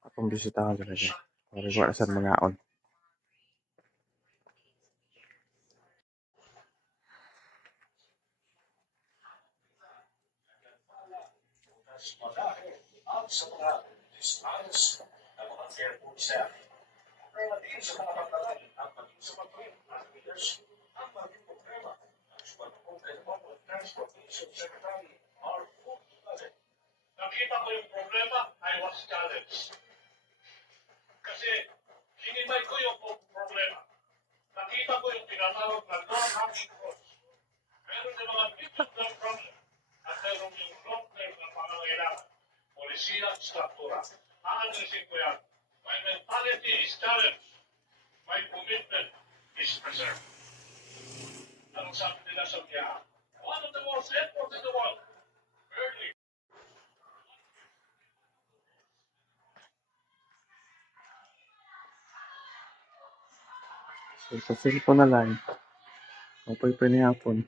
Akong bisitahan talaga. Para wala sa mga on. Nakita ko yung problema, I was challenged. Kasi hinimay ko yung problema. Nakita ko yung tinatawag na long-hanging fruits. Meron yung mga medium-term problem at meron yung long-term na pangangailangan. Polisiya at struktura. Aanalisin ko yan. My mentality is challenged. My commitment is preserved. Anong sabi nila sa biyahe? One of the most airports in the world. Early. So, sa cellphone na lang. Mapoy pa niya hapon.